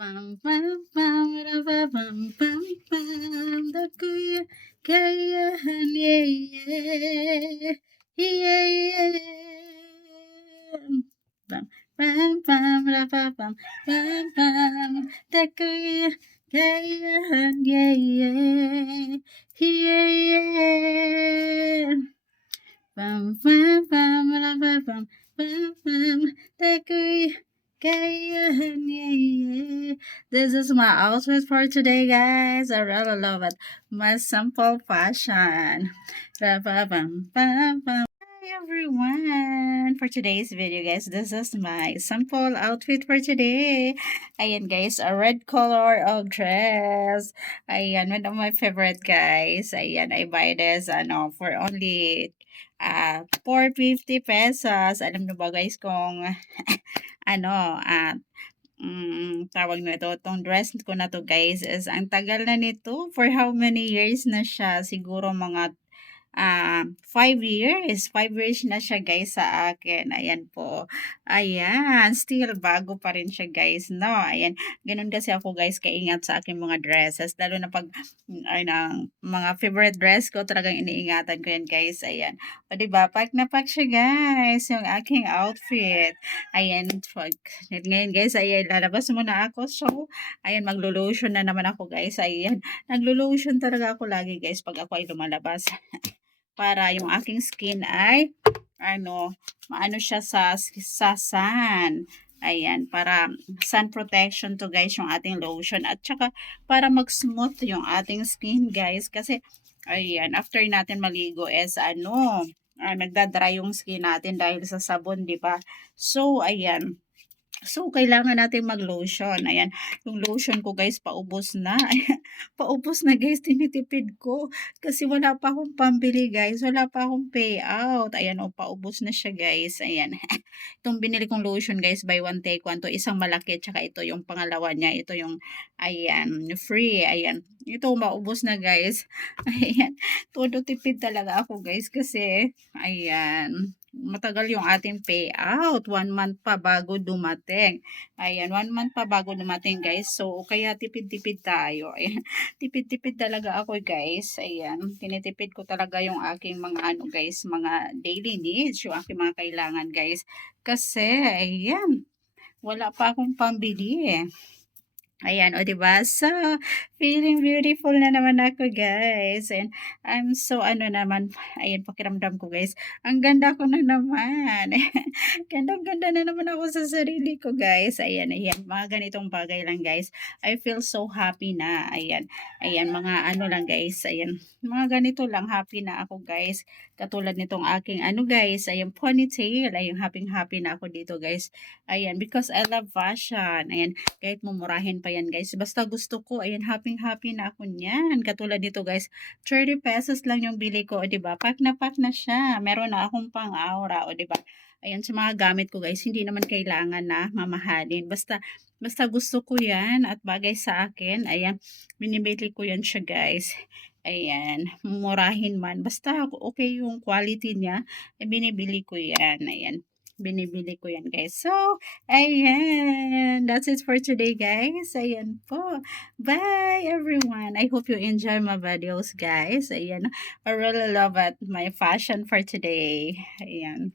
Pam pam pam ra pa pam pam pam the kuya kayahan yeah yeah yeah yeah pam pam pam ra pa pam pam pam the kuya kayahan yeah yeah yeah yeah pam pam pam ra pa pam pam pam the kuya kayahan yeah yeah. This is my outfit for today, guys. I really love it. My simple fashion. Ba-ba-bam-bam-bam. Hi, everyone. For today's video, guys, this is my simple outfit for today. Ayan, guys, a red color of dress. Ayan, one of my favorite, guys. Ayan, I buy this, for only 450 pesos. Alam niyo ba, guys, kung ano, tawag nito, itong dress ko na 'to guys is ang tagal na nito, for how many years na siya, siguro mga 5 years na siya guys sa akin. Ayan po. Ayan, still bago pa rin siya guys, no? Ayan, ganun kasi ako guys kaingat sa aking mga dresses. Lalo na pag, ay ng mga favorite dress ko, talagang iniingatan ko yan guys. Ayan. O diba, pack na pack siya guys, yung aking outfit. Ayan, pag, ngayon guys, ayan, lalabas muna ako. So, ayan, maglo-lotion na naman ako guys. Ayan, naglo-lotion talaga ako lagi guys pag ako ay lumalabas. Para yung aking skin ay maano siya sa sun. Ayan, para sun protection to guys yung ating lotion at saka para mag-smooth yung ating skin guys kasi ayan, after natin maligo is nagda-dry yung skin natin dahil sa sabon, 'di ba? So ayan, so, kailangan natin mag-lotion. Ayan, yung lotion ko guys, paubos na. Paubos na guys, tinitipid ko. Kasi wala pa akong pambili guys. Wala pa akong payout. Ayan, paubos na siya guys. Ayan. Itong binili kong lotion guys, buy one take one to. Isang malaki, tsaka ito yung pangalawa niya. Ito yung, ayan, free. Ayan. Ito, maubos na guys. Ayan. Todo tipid talaga ako guys. Kasi, ayan, matagal yung ating payout. 1 month pa bago dumating. Ayan, 1 month pa bago dumating guys. So, kaya tipid-tipid tayo. Ayan, tipid-tipid talaga ako guys. Ayan, tinitipid ko talaga yung aking mga guys, mga daily needs, yung aking mga kailangan guys. Kasi, ayan, wala pa akong pambili eh. Ayan, o 'di ba? So, feeling beautiful na naman ako, guys. And I'm so naman, ayun pakiramdam ko, guys. Ang ganda ko na naman. Gandang-ganda na naman ako sa sarili ko, guys. Ayan, ayan, mga ganitong bagay lang, guys. I feel so happy na. Ayan. Ayan, mga lang, guys. Ayan, mga ganito lang, happy na ako, guys. Katulad nitong aking guys, ayan, ponytail. Ayun, happy-happy na ako dito, guys. Ayan, because I love fashion. Ayan, kahit mumurahin pa yan guys. Basta gusto ko, ayan, happy na ako niyan. Katulad dito guys, 30 pesos lang yung bili ko, o diba? Pack na siya. Meron na akong pang aura, o diba? Ayan, sa mga gamit ko guys, hindi naman kailangan na mamahalin. Basta gusto ko yan at bagay sa akin. Ayan, binibili ko yan siya guys. Ayan, murahin man. Basta okay yung quality niya, binibili ko yan. Ayan, binibili ko yan guys. So, ayan, that's it for today guys. Ayan po. Bye everyone. I hope you enjoy my videos guys. Ayan, I really love it. My fashion for today. Ayan.